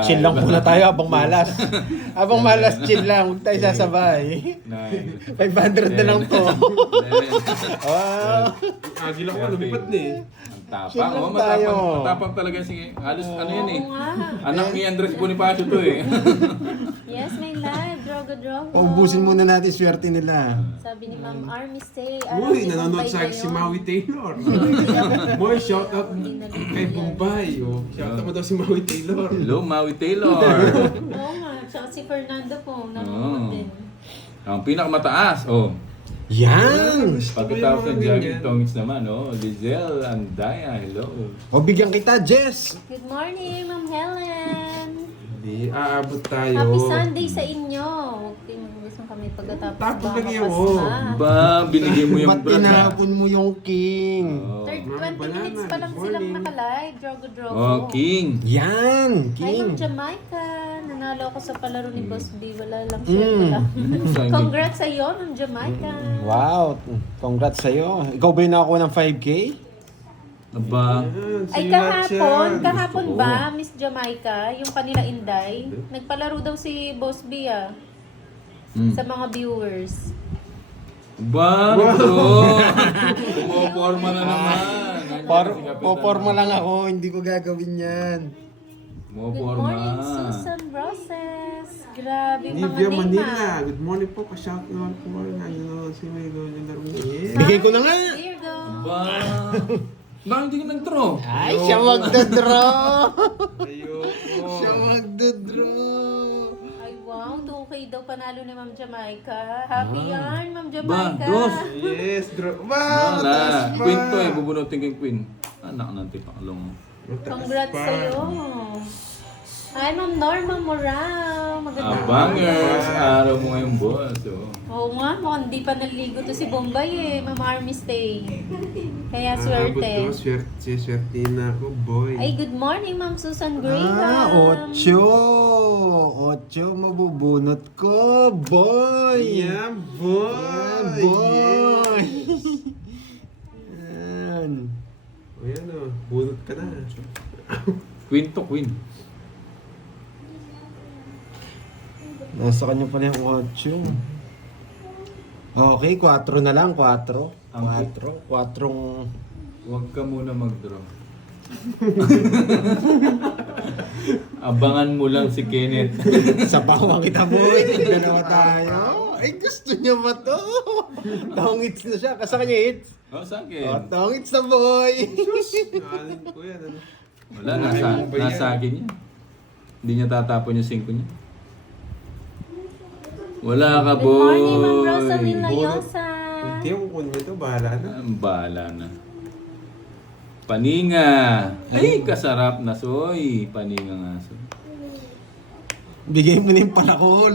Chill lang muna tayo habang malas. Habang malas, chill lang. Huwag tayo sasabay. 500 na lang po. Wow. Agil ako, lumipad na eh. Ang Chill tapang. lang Oh, tayo. matapang talaga si halos ano yan eh. Oo nga. Anak ni Andres Bonifacio to eh. Yes, may live. Drogo. Paubusin muna natin swerte nila. Sabi ni Ma'am Army, stay. Uy, nanonood sa akin si Maui Taylor. Boy, shout out kay Bombay. Oh. Shout out mo daw si Maui Taylor. Hello, Maui Taylor. Oo nga. Tsaka si Fernando po. Nanonood din. Ang pinakamataas, oh. Yan! Pagkatapos ng jogging tongues naman, oh. Lizelle Andaya, hello. O, bigyan kita, Jess! Good morning, Ma'am Helen. Hindi, aabot tayo. Happy Sunday sa inyo. Gusto kami pagkatapos Tapos baka lang yun, pas oh. na. Ba, binigyan mo yung Ba't brad, ha? tinapon mo yung king? Oh. 20 Banana, minutes pa lang good silang morning. naka-live. Drogo. Oh, King. Yan! Hi, King! Ma'am Jamaica. Nanalo ako sa palaro ni Boss B. Wala lang share ko lang. Sayang. Congrats sa iyo, Ma'am Jamaica. Wow! Congrats sa'yo. Ikaw ba yung nakakuha ng 5K? Aba, Ay, kahapon ba, Miss Jamaica, yung kanila Inday, nagpalaro daw si Boss B sa mga viewers. ba, bro. Pumoporma na naman. Poporma lang ako, hindi ko gagawin yan. Good Pumoporma. morning, Susan Roses. Grabe, mga Livia name Manila. Good morning po. Pa-shout out po. Nanonood si May Golden Laro. Yeah. Bigay ko na nga! Virgo. Ba, bakit hindi ka nag-draw? Ay, siya magdodraw! Ayoko. Siya magdodraw! Ay, wow, 2K daw panalo ni Ma'am Jamaica. Happy yarn, Ma'am Jamaica. dos. Yes, draw. Wow, Wala. mataas pa. Queen to eh, bubunutin ko yung queen. Anak ng tipaklong. Mataas Congrats pa. sa'yo. Hi, Ma'am Norma Morao. Magandang Abangers, araw mo ngayong boss. Oh. Oo nga, mukhang di pa naligo to si Bombay eh. Ma'am Army stay. Kaya Aabot swerte. ko. Swerte na ako, boy. Ay, good morning, Ma'am Susan Graham. Ah, 8! 8 mabubunot ko, boy! Yeah, boy. Yeah, boy! Yan. O yan o. Bunot ka na. Queen to queen. Nasa kanya pa na yung 8. Okay, 4 na lang, 4. 4. 4. Huwag ka muna mag-draw. Abangan mo lang si Kenneth. Sa bawang kita, boy. Dalawa tayo. Ay, gusto niya ba to? Tongits na siya. Kasa kanya hits. Oh, sa Oh, akin. tongits na, boy. Alin ko yan. Ano? Wala, nasa akin yan. Hindi niya tatapon yung 5 niya. Wala ka, Good boy. morning, Ma'am Rosaline Layosa. Hindi yung kukunin mo ito. Bahala na. Bahala na. Paninga. Ay, kasarap na soy. Paninga nga soy. Bigay mo na yung palakol.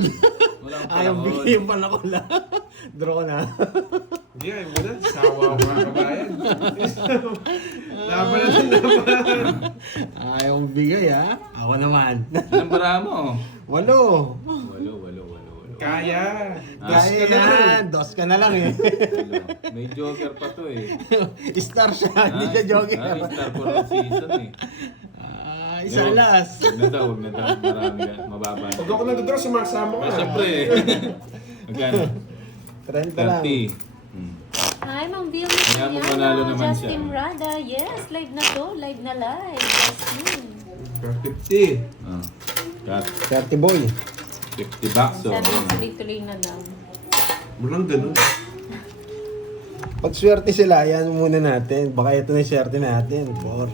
Walang Ayaw panahon. bigay yung palakol, ha? Draw ko na. Hindi, ayaw mo na. Sawa ko mga kabayan. Laban na. Ayaw bigay, ha? Ako naman. Ilang bara mo? 8. Walo. Kaya. Kaya yan. 2 ka na lang, eh. May joker pa to eh. Star siya, hindi siya joker. Star for all season eh. Isa last. Huwag na daw. Marami na. Mababa na. Pag ako nag-draw, sumasama ko Ah, na. syempre eh. Magkano? 30 lang. 30. Hmm. Hi, Ma'am Vilma Kaya mo panalo Soriano. naman Justin siya. Rada. Yes, live na to. Live na live. Justin. 50. Ah. Got 30 boy. 50 bucks. So, Sabi ko tuloy-tuloy na daw. Walang ganun. Pag swerte sila, yan muna natin. Baka ito na yung swerte natin. 4,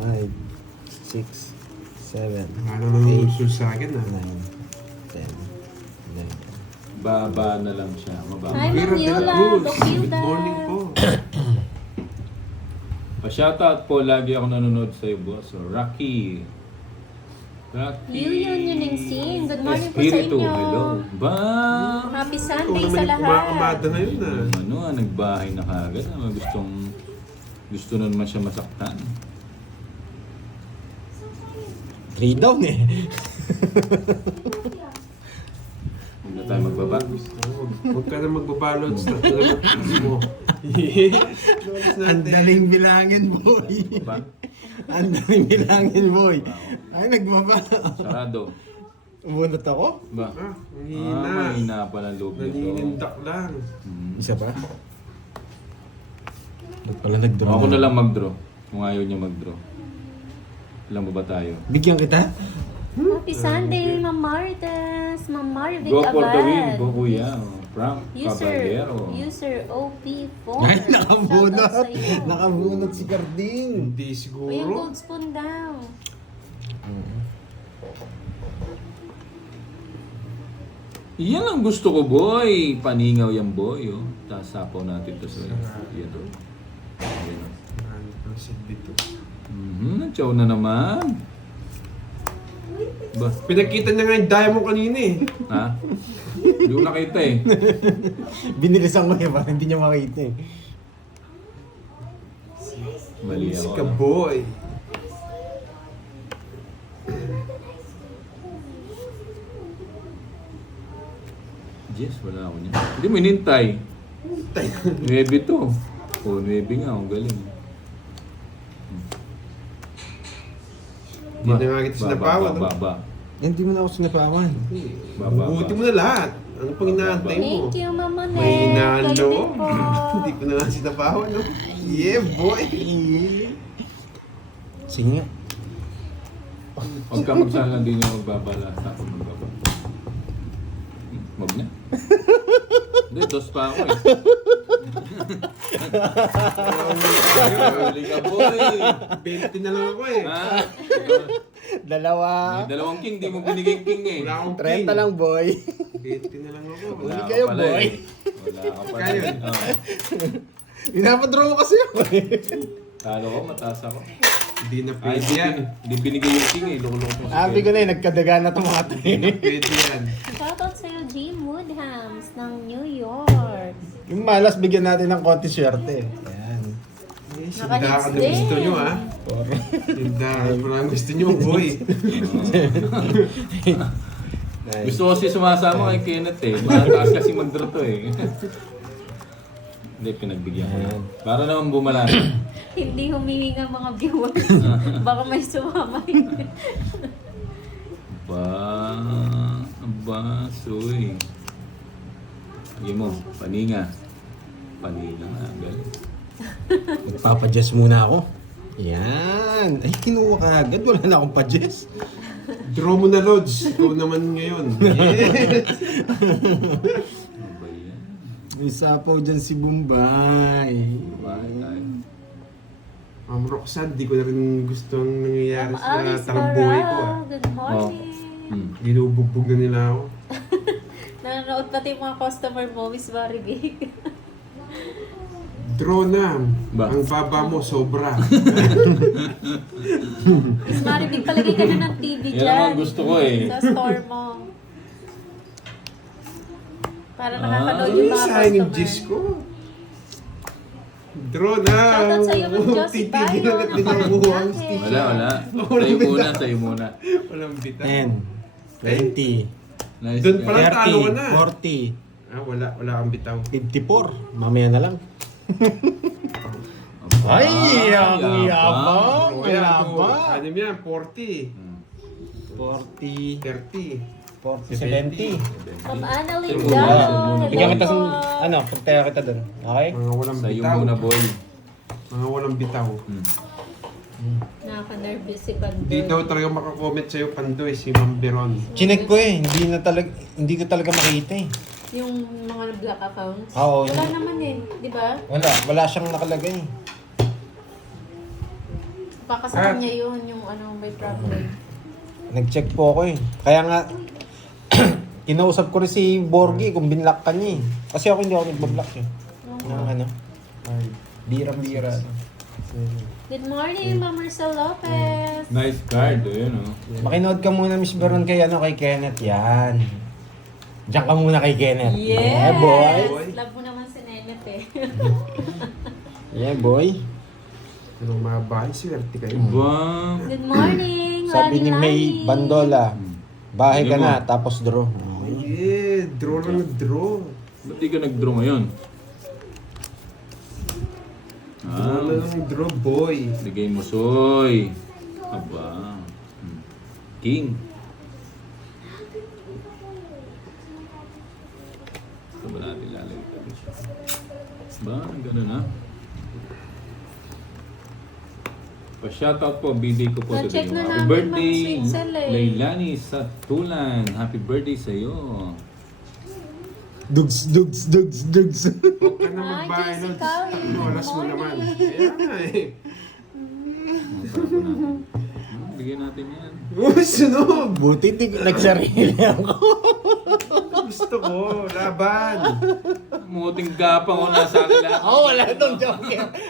5, 6, 7, Ano naman usul sa akin 9, ah. 10, 11. baba na lang siya. Mababa. Hi, Ma'am Vera de la Yola. Cruz. Dokilda. Good morning po. Pa-shoutout po. Lagi ako nanonood sa iyo, boss. So, Rocky. Yun yung sing. Good morning po sa Espiritu. inyo. Hello. Ba? Happy Ikaw Sunday naman sa yung lahat. kumakamada ngayon ah. Ano, nagbahay na kagad. Gusto na naman siya masaktan. 3 down eh. Huwag na tayo magbaba. Huwag ka na magbabalod sa talaga mo. Ang daling bilangin, boy. Ba? Ang dami bilangin, boy. Ay, nagmaba. Sarado. Umunot ako? Ba? Ang hina. Mahina pala ang loob nito. Naninindak lang. Isa pa? Ba't pala nag-draw? Ako na lang mag-draw. Kung ayaw niya mag-draw. Ilan ba tayo? Bigyan kita? Happy Sunday, Ma'am Martes. Ma'am Marvic Go for the win. Abad. Go kuya. Frank Caballero. User OP4. Ay, nakabunot. Shoutout sa'yo. Nakabunot si Carding. Hindi O yung siguro. gold spoon daw. Yan ang gusto ko, boy. Paningaw yan, boy. Oh. Tapos sapaw natin to sa yan. Oh. Ayan, oh. Ano pang silbi to? Chow na naman. Ba? Pinagkita niya nga yung diamond kanina eh. Ha? Hindi ko nakita eh. Binilisan ko eh, parang hindi niya makita eh. Mali Si ako. Kaboy. Yes, wala ako niya. Hindi mo inintay. 9 to. O, 9 nga. Ang galing. Hindi na nga kita sinapawan. no? Baba. Hindi mo na ako sinapawan. Baba. Buti mo na lahat. Ano pang inaantay mo? Thank you, Mama Nel. May Kayo inalo. din po. Hindi ko na nga sinapawan. No? Yeah, boy. Sige nga. Huwag ka magsala din yung magbabala. Tapos magbaba. Huwag na. Hindi, dos pa ako eh. Huli ka, boy. 20 na lang ako eh. Ha? Dalawa. May dalawang king, di mo binigay king eh. Wala akong king. 30 lang, boy. 20 na lang ako. Wala Huli ka kayo, pala boy. eh. Wala ka pala Kaya. eh. Oh. Pinapadraw mo kasi ako eh. Talo ko, mataas ako. Hindi na Ay, pwede yan. hindi binigay yung king eh. Loko-loko mo sa Sabi ko na eh, nagkadaga na itong mga to eh. Pwede yan. Shoutout sa'yo, Jim Woodhams ng New York. Yung malas, bigyan natin ng konti swerte. Ayan. Eh, Nakahits sindakan na din. gusto nyo ha. Sindakan mo na gusto nyo, boy. Nice. Gusto ko kasi sumasama kay Kenneth eh. Mataas kasi mag-draw to eh. Hindi, pinagbigyan ko lang. Para naman bumala. Hindi humihinga mga viewers. Baka may sumama yun. Aba, soy. Sige mo, paninga. Paninga nga, galing. Magpapadjust muna ako. Yan. Ay, kinuha ka agad. Wala na akong padjust. Draw mo na, Lods. Ikaw naman ngayon. Yes. Ano ba yan? May sapaw dyan si Bombay. Bakit tayo? Ma'am Roxanne, di ko na rin gustong nangyayari Ma'am sa Alice tarang buhay ko. Barao, good morning. Ginubugbog na nila ako. Nanonood pati yung mga customer mo, Miss Maribig. Draw na. Ba? Ang baba mo, sobra. Miss Maribig, palagay ka na ng TV Yan dyan. naman gusto ko eh. Sa store mo. Para nakapanood yung mga Sayang yung customer. Diyos ko. Draw na. Shoutout sa'yo, Ma'am Josie Titigil Bayo, agad ng din ang buhay. Marikake. Wala, wala. Walang Sa'yo muna, bitaw. sa'yo muna. Walang bitaw. 10, 20, Nice. Doon pa lang. 30, Talo ka na. 40, Ah, wala kang bitaw. 54. Mamaya na lang. Ay, ang yabang. Oh, yan. Yabang. Ano yan? 40. 40, 30. 40, 70. Ma'am Annalyn Sa'yo Dao. muna. Bigyan kita Hello sa, po. ano, pagtaya kita doon. Okay? Mga walang Sa'yo bitaw. muna, boy. Mga walang bitaw. Nakaka-nervous si Bando. Hindi daw talaga makakomment sa'yo, Pandoy, si Ma'am Beron. Chinek ko eh, hindi ko talaga makita eh. Yung mga black accounts. Oo. Wala naman eh, di ba? Wala siyang nakalagay. Baka sa kanya yun, yung ano, may problem. Nag-check po ako eh. Kaya nga, kinausap ko rin si Borgie kung binlock ka niya eh. Kasi ako hindi ako nagba-block eh. Ng ano, bira-bira. Good morning, Ma'am Marcel Lopez. Nice card, yun oh. Makinood ka muna, Miss Baron, kay Kenneth. Yan. Diyan ka muna kay Kenneth. Yes! Yeah, boy. Love mo naman si Nenet eh. Yeah, boy. Anong mga bahay, swerte kayo. Ba? Good morning, Sabi ni Lani May Lani. Bandola, bahay ka Sige mo. na, tapos draw. Yeah, draw lang na draw. Ba't di ka nag-draw ngayon? Wala ng draw, boy. Bigay mo, Soy. Aba. King. Ito ba natin lalagay? Ba, ganun ha? Pa-shoutout po, birthday ko po Na-check today. na Happy namin, birthday, Ma'am Sitzel, eh. Leilani Satulan. Happy birthday sa'yo. Dugs. Huwag ka na Ay, magbahay nun. Jessica, Oras mo good naman. morning. Kaya nga eh. Bigyan natin yan. Oh, sunog! Buti di nagsarili ako. Gusto ko, laban. Muting gapang ko nasa akin lahat. Wala tong joke.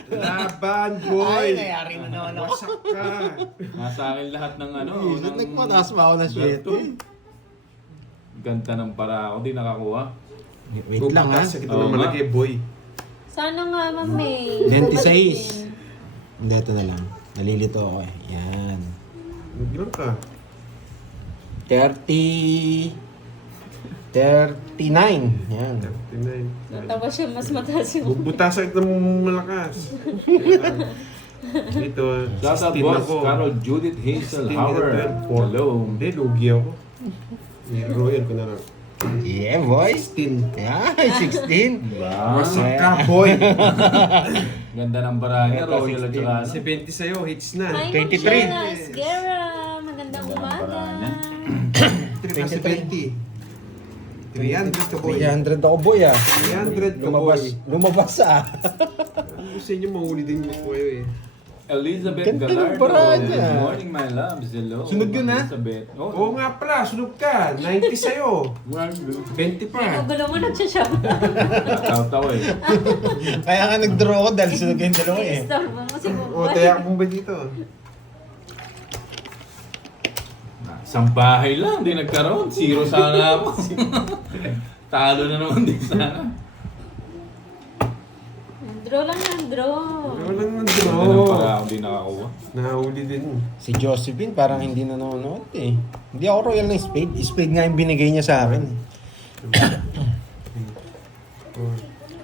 Laban, boy. Nangyari na naman ako. Wasak ka. Nasa akin lahat ng ano. Nagmataas pa ako ng Berto. 7. Ganda ng para ako, di nakakuha. Wait lang ha. Sa kita Oo mo nga. malaki, boy. Sana nga, Ma'am May. 26. Hindi, ito na lang. Nalilito ako eh. Yan. Maglang ka. 39. Yan. 39. Natawa siya, mas mataas yung... Bubutasan kita mong malakas. Ito, Shoutout 16 boss, ako. Carol Judith Hazel 16 Howard. na 12. Hello. Hindi, lugi ako. I-royal ko na lang. Yeah, boy. 16. Yan, 16. Wasak ka, boy. Ganda ng barangay, Ito, Royal at 16. saka ano. Si 20 sa'yo, hits na. Hi, 23. Ma'am Sheila Esguerra. Magandang umaga. 3 plus 20. 300 ka, boy. 300 ako, boy ah. 300 ka, Lumabas, boy. lumabas ah. Ano gusto niyo, mahuli din mo po kayo eh. Elizabeth Ganda ng Gallardo. barangay. Good morning, my loves. Hello. Sunog yun, ha? Elizabeth. Oo nga pala, sunog ka. 90 sa'yo. 20 pa. Gulo mo nagsashout. Shout out eh. Kaya nga nag-draw ako dahil sunod yung dalawa eh. Istorbo mo si O, Bombay. tayak mo ba dito? Isang bahay lang, di nagkaroon. Zero sana ako. Talo na naman din sana. Draw lang yan, draw. Wala naman Ganda ng draw. para ako di nakakuha. Nahuli din. Si Josephine parang hindi nanonood eh. Hindi ako royal ng spade. Spade nga yung binigay niya sa akin.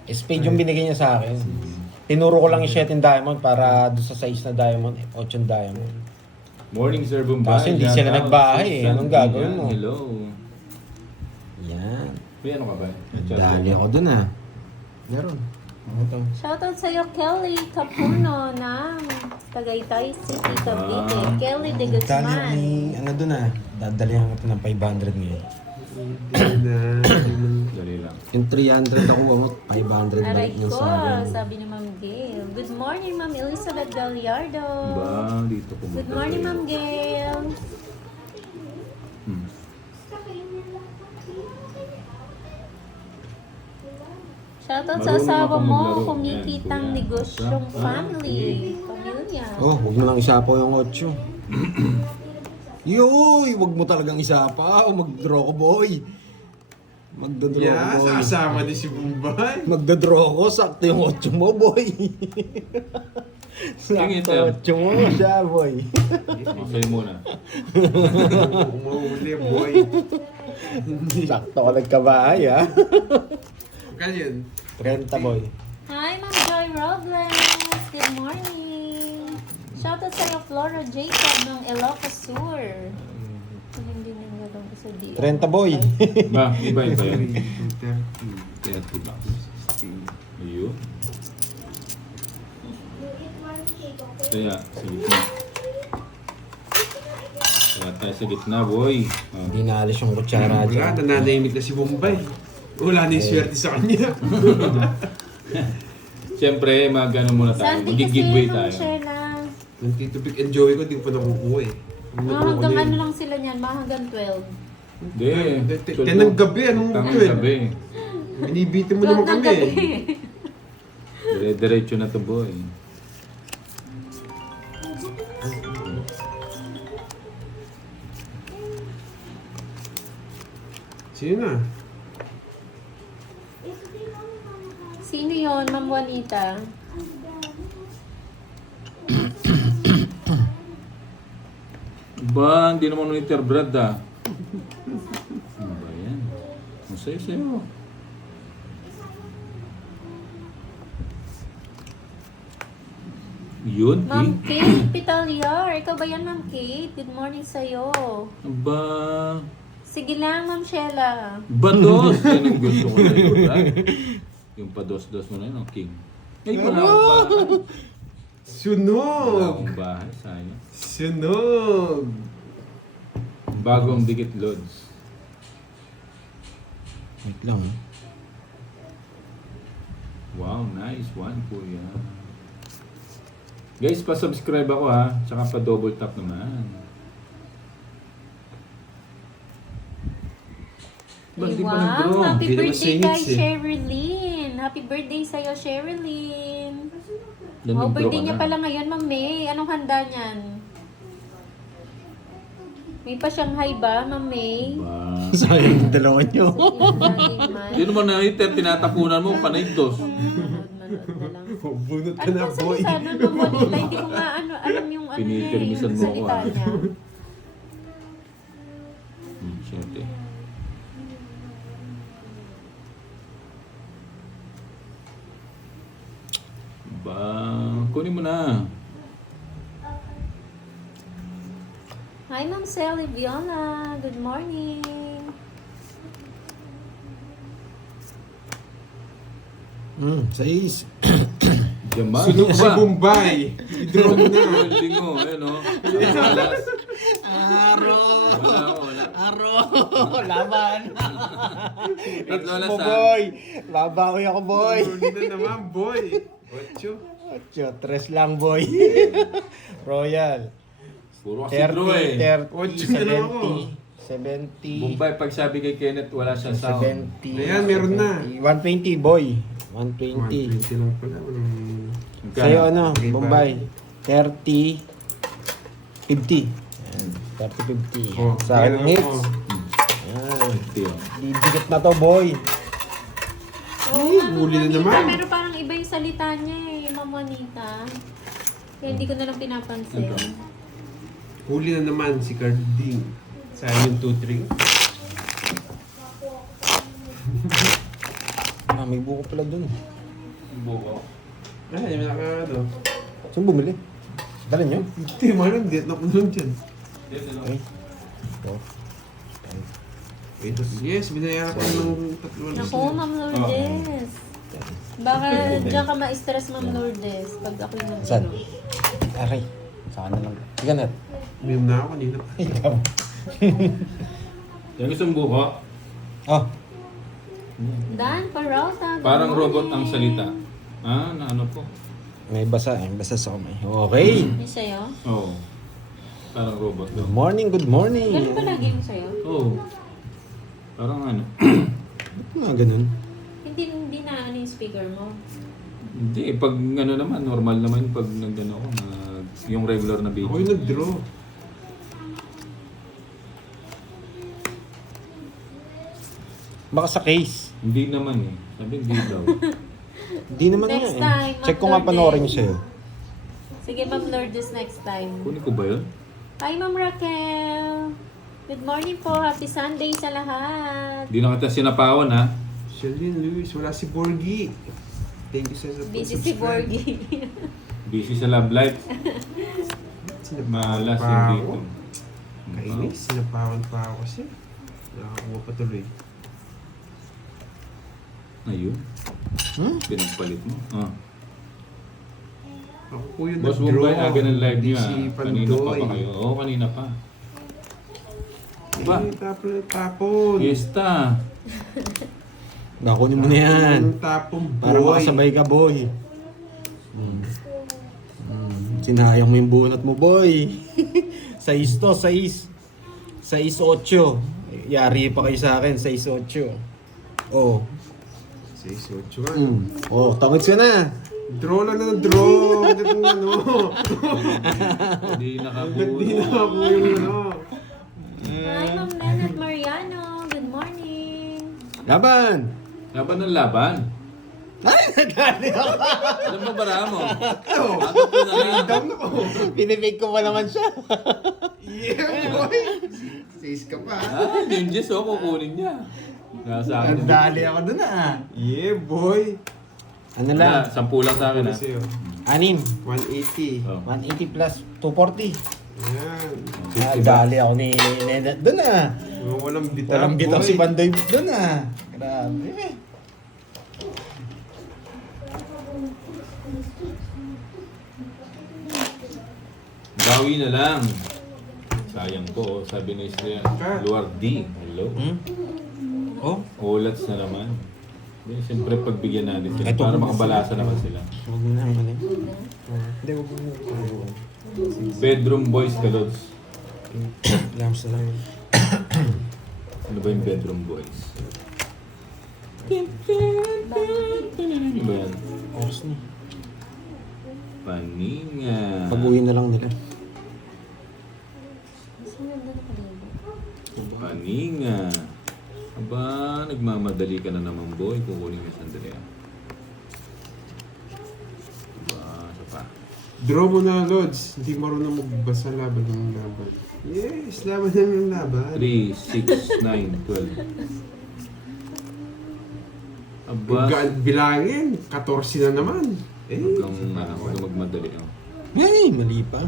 Spade yung binigay niya sa akin. Tinuro ko lang yung 7 diamond para doon sa size na diamond, 8 diamond. Morning, Sir Bombay. Kaso hindi sila Shout out, nagbahay eh. Susan Anong gagawin Villan. mo? Hello. Yan. May ano ka ba? Dali ako dun ah. Meron. Ito. Shoutout sa'yo, Kelly Capuno ng Tagaytay City, Cavite. Kelly de Dali ako Guzman. ni, ano dun ah. Dadalihan ko ito ng 500 ngayon. Hindi na. Dali lang. Yung 300 ako mo, 500 Aray balik yung ko, sa akin. sabi ni Ma'am Gail. Good morning, Ma'am Elizabeth Gallardo. Ba, dito ko Good morning, Ma'am Gail. Hmm. Shoutout sa Marunong asawa ako mo, maglaro. kumikitang Yan, negosyong kuya. family, pamilya. Oh, huwag mo lang isapaw yung 8. Yoy, huwag mo talagang isapaw. Mag-draw ko, boy. Magdadraw Yeah, ko, boy. sasama din si Bombay. Magdadraw ko, sakto yung 8 mo, boy. Tingin, Sakto 8 mo siya, boy. Okay muna. Umahuli, boy. Sakto ka nagkabahay, ha? Kaya yun. 30, boy. Hi, Ma'am Joy Robles. Good morning. Shoutout sa Flora Jacob ng Ilocos Sur. Kung hindi nyo lang sa di. 30, boy. Ba, iba yan. 30. 30 bucks. Ayun. Kaya, sa gitna. Kaya tayo sa gitna, boy. Ah. Hindi naalis yung kutsara Wala, dyan. nananahimik na si Bombay. Wala na yung swerte sa kanya. Siyempre, mag-ano muna tayo. Sunday kasi Mag-giveaway nung tayo. share na. Nung Tito Pick and Joey ko, di ko pa nakukuha eh. Hanggang ano lang sila niyan, hanggang 12. Hindi. Tenang gabi, anong Tangang yun? gabi. Binibitin mo naman kami eh. Dire-diretso na to, boy. Sino na? Sino yon, Ma'am Juanita? Ba, hindi naman nung Brad ah. Ano ba yan? Ang sayo-sayo. Yun, Ma'am King. Kate Pitaliar. Ikaw ba yan, Ma'am Kate? Good morning sa'yo. Ba... Sige lang, Ma'am Sheila. Bados! Yan ang gusto ko na yun, right? Yung pados-dos mo na yun, King. Ay, wala akong bahay. Wala Sunog! akong bahay, sayang. Sunog! Bagong dikit loads. Wait lang. Wow, nice one, kuya. Guys, pa-subscribe ako ha. Tsaka pa-double tap naman. Ba't di pa nag-draw? Wow, happy Hindi naman birthday singits, kay eh. Sherilyn. Happy birthday sa'yo, Sherilyn. Then Wow, nag-draw birthday ka niya na. pala ngayon, Ma'am May. Anong handa niyan? May pa Shanghai ba, Ma'am May? Ba? Sayang yung dalawa nyo. Yun naman na iter, tinatapunan mo, panay dos. Manood na lang. Oh, bunot ka Ano na, ba boy. salita nun, Ma'am Bonita? Hindi ko nga alam yung ano niya, Pinipirmisan yung mo ako, salita ah. niya. Siyempre. Ba, kunin mo na. Hi, Ma'am Sally Viola. Good morning. Sais. Jamal, Sunog ano si ba? Bombay. I-draw mo na. Holding mo, ayun o. Alas. Aro! Wala. Aro! Laban! Tatlo alas mo, ha. boy! Babawi ako, boy! Hindi na naman, boy. Ocho. 8, 3 lang, boy. Royal. Puro kasi draw 30, eh. 30, Ocho na lang ako. 70, Bombay, pag sabi kay Kenneth, wala siyang sound. 70. Ayan, meron na. 120, boy. 120. 120 lang pala. Walang... Sa'yo ano, Okay, Bombay? 30, 50. Ayan, 30, 50. Oh, Sa akin, meron hits. ako. Ayan. Tiyo. Didikit na to, boy. Oo Ay, nga, Ma'am huli na Juanita, naman. pero parang iba yung salita niya eh, Ma'am Juanita. Kaya hindi ko na lang pinapansin. Ito. Huli na naman si Carding. Sayang yung 2-3. Ah, may buko pala dun. Buko. Ay, may ano. Saan bumili? Dala nyo? Hindi, malam. Di na ko nun dyan. Okay. Ito. Yes, binayaran ko ng 3 Naku, Ma'am Lourdes. Baka diyan ka ma-stress, Ma'am Lourdes, pag ako yung Saan? Aray. Saan na lang. Sige, Nat. Uminom na ako kanina pa. Ikaw. Yung isang buko, Oh. Dan Peralta. good parang robot morning. ang salita. Ah, na ano po? May basa. May basa sa kamay. Okay. Yung sa'yo? Oo. Parang robot. Good morning, good morning. Ganun ba lagi yung sa'yo? Oo. Parang ano. Ba't nga ganun? Hindi na ano yung speaker mo. Hindi, pag ano naman, normal naman pag nagano ako, yung regular na video. Ako yung nag-draw. Baka sa case. Hindi naman eh. Sabi hindi daw. Hindi naman Next nga time, eh. Check ko nga Ma'am panoorin Lourdes. sa'yo. Sige, Ma'am Lourdes next time. Kunin ko ba yun? Hi, Ma'am Raquel. Good morning po. Happy Sunday sa lahat. Hindi na kita sinapawan ha. Shalyn Luis, wala si Borgie. Thank you sa Busy si Borgie. Busy sa love life. Malas yung dito. Kainis, sinapawan pa ako kasi. Nakakuha pa tuloy. Ayun. Hmm? Pinagpalit mo. Ah. Ako po yung Boss nag-draw. Bombay, aga ng live niyo Si ah. Kanina pa Pandoy. pa kayo. Oo, kanina pa. Ba? Tapon. Fiesta. Nakunin mo na yan. Tapon, boy. Para makasabay ka, boy. Sinayang mo yung bunot mo, boy. 6 to, 6. 6-8. Yari pa kayo sa akin, 6-8. Oh. 6-8 nga. Oh, tangit ka na. Draw lang na draw. Hindi kung ano. Hindi Hindi nakabuo. na ako yung ano. Hi, Ma'am Leonard Mariano. Good morning. Laban! Laban ng laban. Ay, nadali ako. Alam mo ba mo? Oh, Ako po na lang. down ako. Pinipake ko pa naman siya. Yeah, boy. 6 ka pa. Ah, ninjas oh, kukunin niya. Nasa akin. Nadali ako dun ah. Yeah, boy. Ano Wala, lang? 10 lang sa akin ha. Sa'yo. 6. 180. Oh. 180 plus 240. Yan. Dali ako ni Nena. Doon na. Walang bitaw. Walang bitaw boy. si Bandoy. Doon na. Grabe. Bawi na lang. Sayang ko, sabi ni Israel. Luar D. Hello? Oh? Ulats na naman. Siyempre pagbigyan natin sila Ito. para makabalasa naman sila. Huwag mo na. Hindi, huwag mo na. Bedroom boys ka, Lods. Lamps na lang. Ano ba yung bedroom boys? Ano ba yan? Oras na. Paninga. Pag-uwi na lang nila. Paninga. Aba, nagmamadali ka na naman, boy. Kukunin ka sandali. Aba, isa pa. Draw mo na, Lods. Hindi marunong magbasa laban ng laban. Yes, laban na ng laban. 3, 6, 9, 12. Aba, Bilangin, 14 na naman. huwag kang magmadali. Ay, mali pa.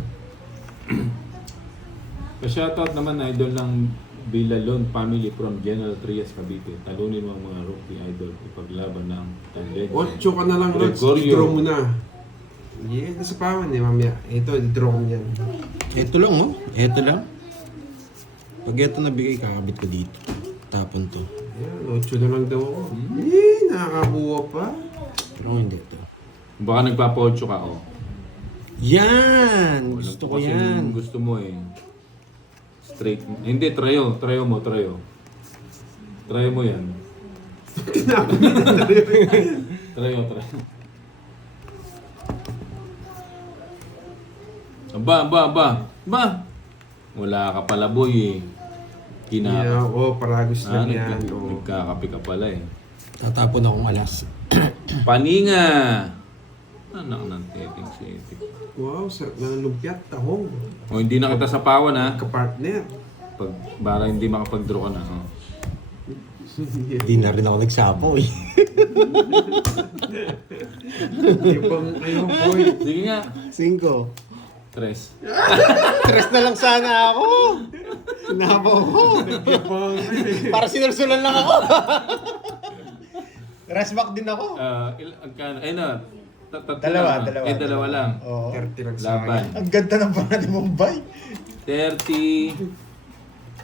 Pa-shoutout naman, idol ng Bilalon family from General Trias, Cavite. Talunin mo ang mga rookie idol ipaglaban ng talent. 8 ka na lang, Lods. Gregorio. I-draw mo na. Yeah, nasa pawan eh, mamaya. Ito, i-draw mo yan. Ito lang, oh. Ito lang. Pag ito nabigay, kakabit ko dito. Tapon to. Ayan, 8 na lang daw ako. Eh, nakakabuha pa. Pero hindi to. Baka nagpapa-8 ka, oh. Yan! Gusto ko Kasi yan. Gusto mo eh. Straight. Hindi, trayo. Trayo mo. Trayo mo yan. Trayo. Ba! Wala ka pala, boy eh. Yeah, paragos lang yan. Nagkakape ka pala eh. Tatapon akong alas. Paninga! Anak ng teteng si Etik. Wow, sarap na ng lumpiat, tahong. O hindi na kita sa pawan ha. Kapartner. Para hindi makapag-draw ka na. Oh. Hindi na rin ako nagsapaw eh. Ibang kayo, boy. Sige nga. 5. 3. Tres na lang sana ako. Sinapaw ko. Ibang Para sinulsulan lang ako. Rest back din ako. Ayun na. Dalawa. Dalawa lang. Oo. 30 lang sa Laban. akin. Ang ganda ng pangalan mong bay. 30,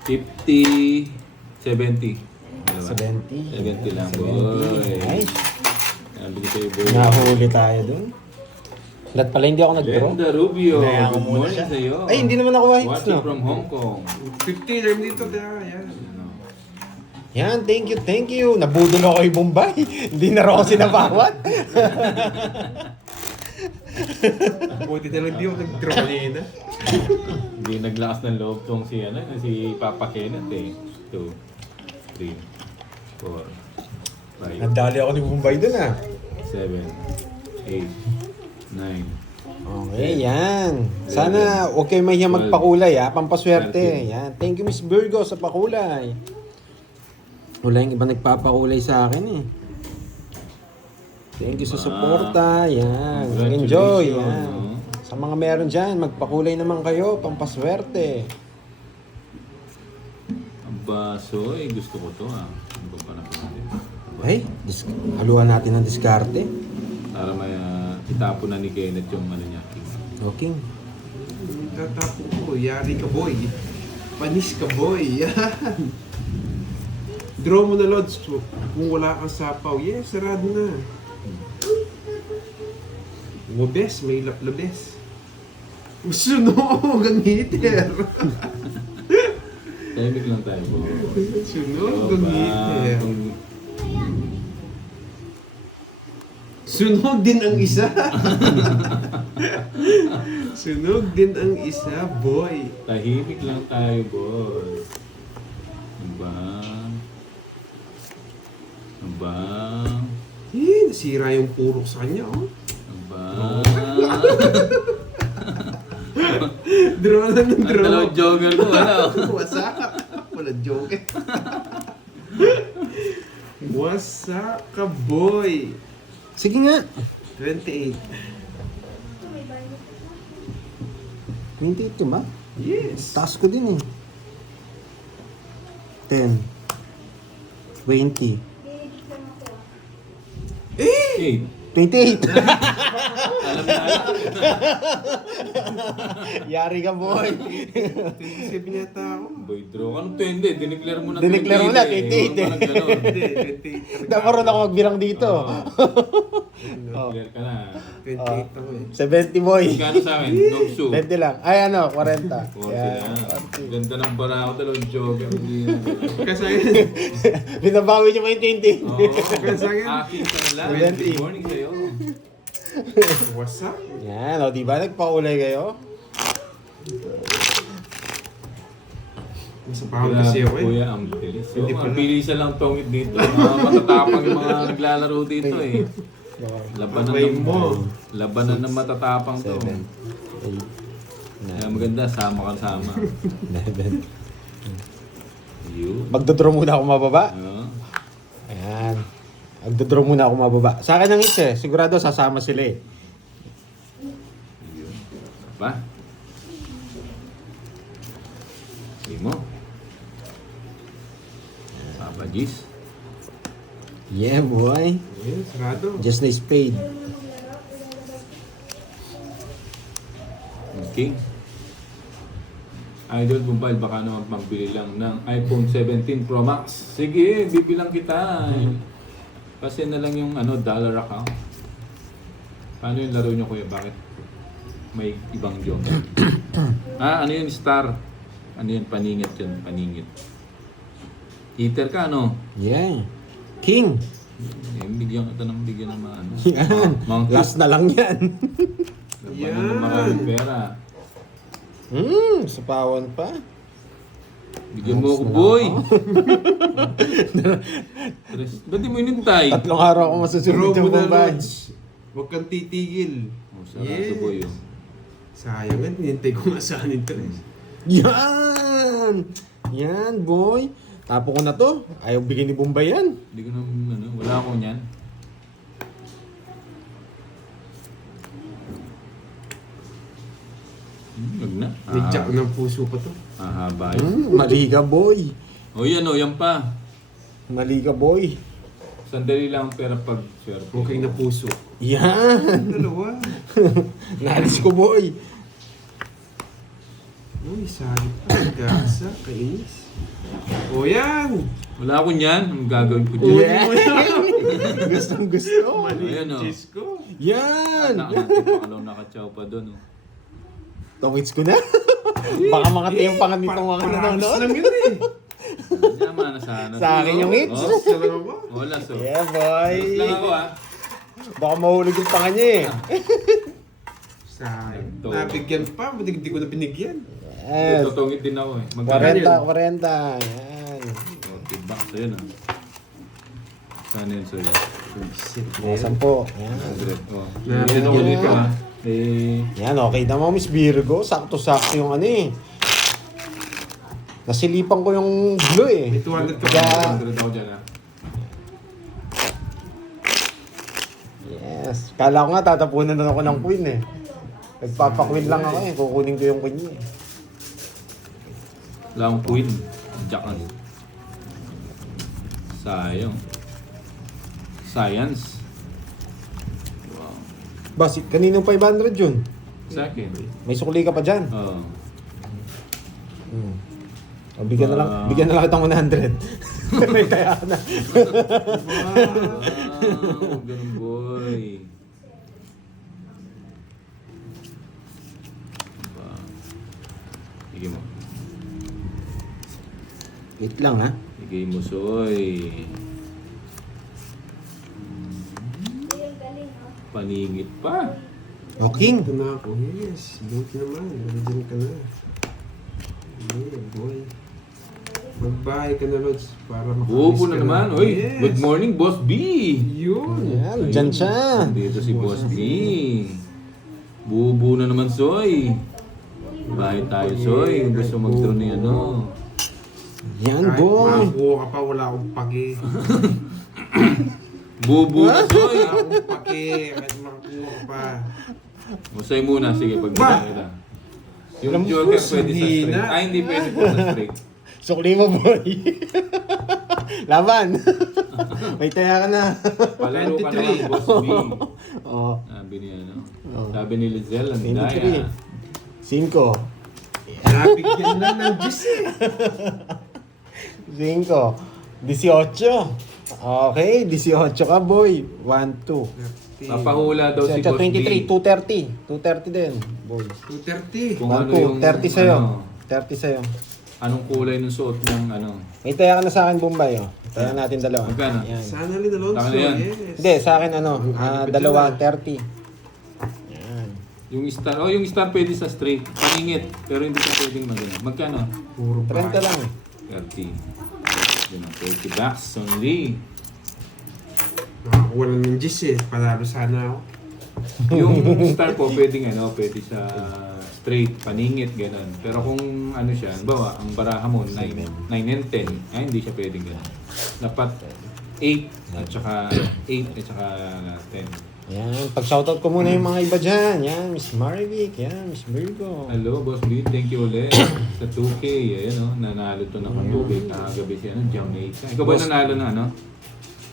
50, 70. Dalawa. 70. 70 lang, boy. Nice. Sabi ko sa'yo, boy. Nahuli tayo dun. Lahat pala hindi ako nag-draw. Brenda Rubio, Hinayaan ko good muna morning siya. sa'yo. Ay, hindi naman ako hits, Watching no? from Hong Kong. 50 lang dito, yan. Ano? Yan, thank you. Nabudol ako kay Bombay. Hindi na raw ako sinabawan. Buti na lang di ako nag-draw kanina. Hindi naglakas ng loob tong si Papa Kenneth eh. 2, 3, 4, 5, Nadali ako ni Bombay dun ah. 7, 8, 9. Okay, yan. Sana huwag kayo mahiya magpakulay ha. Pampaswerte. Yan. Thank you Miss Virgo sa pakulay. Wala yung iba nagpapakulay sa akin eh. Thank you sa suporta. Yan. Enjoy. Yan. Sa mga meron dyan, magpakulay naman kayo. Pampaswerte. Aba, so gusto ko to ah. Ano ba pa natin? Ay, haluan natin ng diskarte. Para may itapon na ni Kenneth yung ano niya. Okay. Tatapo ko, yari ka, boy. Panis ka, boy. Yan. Draw mo na, Lods. Kung wala kang sapaw, yes, sarado na. Mabes, may labes. Sunog ang heater. Tahimik lang tayo po. Sunog ang heater. Sunog din ang isa. Sunog din ang isa, boy. Tahimik lang tayo, boy. Aba. Nasira yung purok sa kanya, oh. Aba. Draw na ng Ang draw. dalawang jogger ko, ano? Wasak. Wala joke eh. Wasak ka, boy. Sige nga. 28. 28 ka ba? Yes. Taas ko din eh. 10. 20. 8. 28. Alam na alam. Yari ka, boy. 27 yata ako. Boy, draw. Anong 20? Dineclare mo na 28. Dineclare mo na, 28 Huwag mo nang ganon. Hindi, 28 talaga. Nakaroon ako magbilang dito. Dineclare ka na. 28 ako eh. 70, boy. Magkano sa akin? Nongsu. 20 lang. Ay, ano, 40. Oh, Yan. Ganda ng barako dalawang joke. Hindi na. Kasi akin, Binabawi niyo ba yung 20? Oo. Kasi akin, Akin ka lang. 20. Good morning sa'yo. what's up? Yan, o, di ba? Nagpakulay kayo? Nasa pahon kasi ako eh. Kuya, ang bilis. Hindi Ang pala. bilisan lang tongit dito. Matatapang yung mga naglalaro dito eh. Labanan Abay ng mo. Labanan ng matatapang to. 7, 8, Kaya maganda, sama ka sama. 11. Yun. Magdodraw muna ako mababa. Oo. Ayan. Magdodraw muna ako mababa. Sa akin ang hits eh. Sigurado sasama sila eh. Yun. Ba? Hindi mo. Papa Gis. Yeah, boy. Ayun, sarado. Just na spade. Okay. Idol Bumbal, baka naman pambili lang ng iPhone 17 Pro Max. Sige, bibilang kita. Kasi na lang yung dollar account. Paano yung laro nyo, kuya? Bakit may ibang joke? Ano yun, star? Ano yun, paningit yun, paningit. Heater ka, ano? Yeah. King. Bigyan kita ng bigyan ng mga Yan. Monkey. Last na lang yan. Labanan ng maraming pera. Sapawan pa. Bigyan mo ako, boy! Ba't di mo inintay? 3 araw ako masusunod Draw yung mo na, Bombay. Lods. Huwag kang titigil. Oh, sarado, boy. Oh. Sayang nga, hinintay ko nga saan interest. Yan! Yan, boy. Tapo ko na to. Ayaw bigyan ni Bombay yan. Hindi ko wala ako niyan. Wag na. May tsak ng puso pa to. Haba yun. Mali ka, boy. O yan o, yan pa. Mali ka, boy. Sandali lang ang pera pag swerte. Okay na puso. Yan! Dalawa. Naalis ko, boy. Uy, sagit pa. Gasa, kainis. O yan! Wala ako niyan. Ang gagawin ko dyan. Yeah! Gustong gusto. Ayan o. Cheese ko. Yan! Nakalaw nakachaw pa doon o. Tongits ko na. Baka mga tiyempangan nitong mga Paramis nanonood. lang yun eh. Yaman na sana. Sa akin yung hits. Oh, Sa lang ako. wala so. Yeah, boy. Hits lang ako ah. Baka mahulog yung panga niya eh. Sayang. Ito. Nabigyan pa. Buti hindi ko na binigyan. Yes. Totongit din ako eh. 40, yun? 40. Yan. O, tibak sa'yo na. Sana yun sa'yo. Mga 10. Yan. 100. O. Grabe Yan ako naman. dito ah. Eh, Yan, okay na mo, Miss Virgo. Sakto-sakto yung ano eh. Nasilipan ko yung blue eh. May 200 ka Kaya- 100 ako dyan ah. Yes. Kala ko nga tatapunan na ako ng queen eh. Nagpapakwin lang ako eh. Kukunin ko yung queen niya eh. Wala akong queen. Jack ano. Sayang. Science. Wow. Basit, kaninong 500 yun? Second. May sukli ka pa dyan. Oo. O, bigyan na lang kitang 100. May kaya ka na. Wow, ganun boy. Wow. Sige mo. Wait lang ha. Sige mo, soy. Paningit pa. O, king. Ito na ako. Yes. Buti naman. Nandiyan ka na. Yeah, boy. Magbahay ka na, Lods. Para Bubo na naman. Oy, Yes. good morning, Boss B. Yun. Yan, dyan siya. Dito si Boss B. Bubo na naman, Soy. Bahay tayo, Soy. Gusto mag-draw ni ano. Yan, Kahit boy. makakuha ka pa, wala akong pagi. Bubu na, Soy. Akong pake, kahit makakuha ka pa. Musay muna, sige, Ba? pagbilang kita. Yung Alam Joker ko, pwede sa hindi straight. na. Ay, hindi pwede po sa straight. Sukli mo, boy. Laban. May taya ka na. Palaro ka 23. naman, Boss B. Oh, Sabi ni ano. Oh. Sabi ni Lizelle, ang 23. daya. 5. Nabigyan lang ng Diyos eh. 5. 18. Okay, 18 ka, boy. 1, 2. Papahula daw si Boss B. 23, 230. 230 din, boy. 230. Kung 1, ano 2, yung, 30 sa'yo. ano, 30 sa'yo. anong kulay ng suot niyang ano. May taya ka na sa akin, Bombay, oh. Taya natin dalawa. Magkano? Yan. Sana rin Alonso, Taka na yan. yes. Hindi, sa akin ano, Ang dalawa, agad 30. Yan. Yung star, yung star pwede sa straight. Paningit, pero hindi ka pwedeng magana. Magkano? Puro 30 lang. 30. Yun ang 30 bucks only. Nakakuha lang ng Diyos eh. Panalo sana ako. Yung star po, pwedeng ano, pwede sa straight, paningit, gano'n. Pero kung ano siya, bawa, ang baraha mo, 9 and 10, ay hindi siya pwedeng gano'n. Dapat 8, at saka 8, at saka 10. Yan, pag-shoutout ko muna yung mga iba dyan. Yan, Miss Marivic, yan, Miss Virgo. Hello, Boss B. Thank you ulit. Sa 2K, ayan o, nanalo to ng katubig. Nakagabi siya ng Jamaica. Ikaw ba Boss- nanalo na, ano?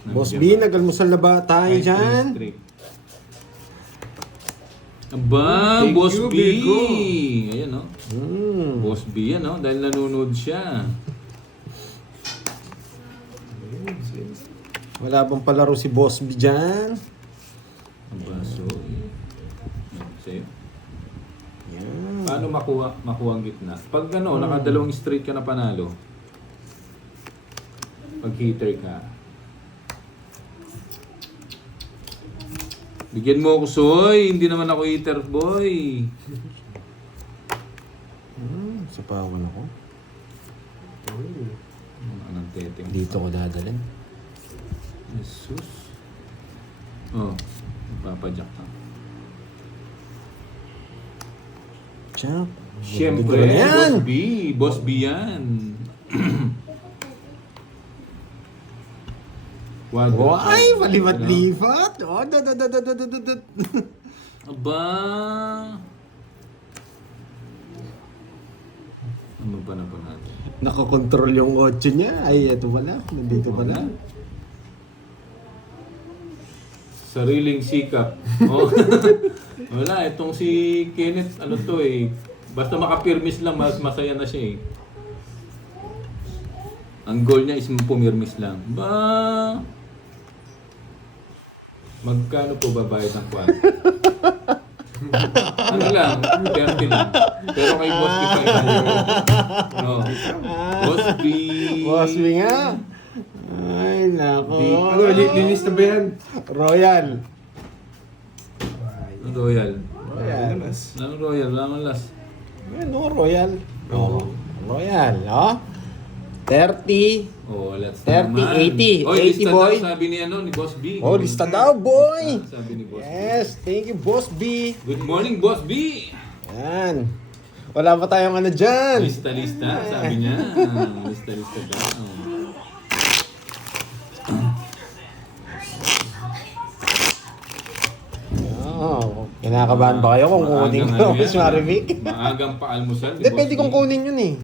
Ng Boss B, Jamaica? nag-almusal na ba tayo Ay, dyan? straight. Aba, Thank Boss you, B! Virgo. Ayan o. Boss B yan o, dahil nanonood siya. Wala bang palaro si Boss B dyan? Aba, so... Yan, sa'yo. Yan. Paano makuha ang gitna? Pag ano, nakadalawang straight ka na panalo, pag hitter ka, bigyan mo ako, Soy. Hindi naman ako hitter, boy. Sa pawan ako. Anong teteng? Dito ko dadalhin. Jesus. Oh, magpapadyak ka. Tsak. Siyempre, Yan! Boss B. Boss B yan. Ay, malibat-libat. Oh, dadadadadadadad. Aba. Ano ba na po natin? Nakakontrol yung 8 niya. Ay, eto pala. Nandito pala. Sariling sikap. Oh. Wala, itong si Kenneth, ano to eh. Basta makapirmis lang, mas masaya na siya eh. Ang goal niya is pumirmis lang. Ba? Magkano po babayad ng kwan? Ano lang, 30 lang. Pero kay Boss B pa iba. No. Boss B. Boss B nga. Ay, nako. Ano, linis na ba yan? Royal. Royal. Royal. Ano Royal? Wala man last. Ano, Royal? Oh. Royal, oh. 30. Oh, let's 30, naman. 80. Oy, 80, lista boy. daw, sabi ni ano, ni Boss B. Oh, lista daw, boy. Sabi ni Boss B. Yes, thank you, Boss B. Good morning, Boss B. Yan. Wala pa tayong ano dyan. Lista-lista, sabi niya. Lista-lista daw. Oh, kinakabahan ba kayo kung kunin Maagang ko, ano Miss yan, Marivic? Maagang paalmusal. ni Hindi, Boss pwede B. kong kunin yun eh.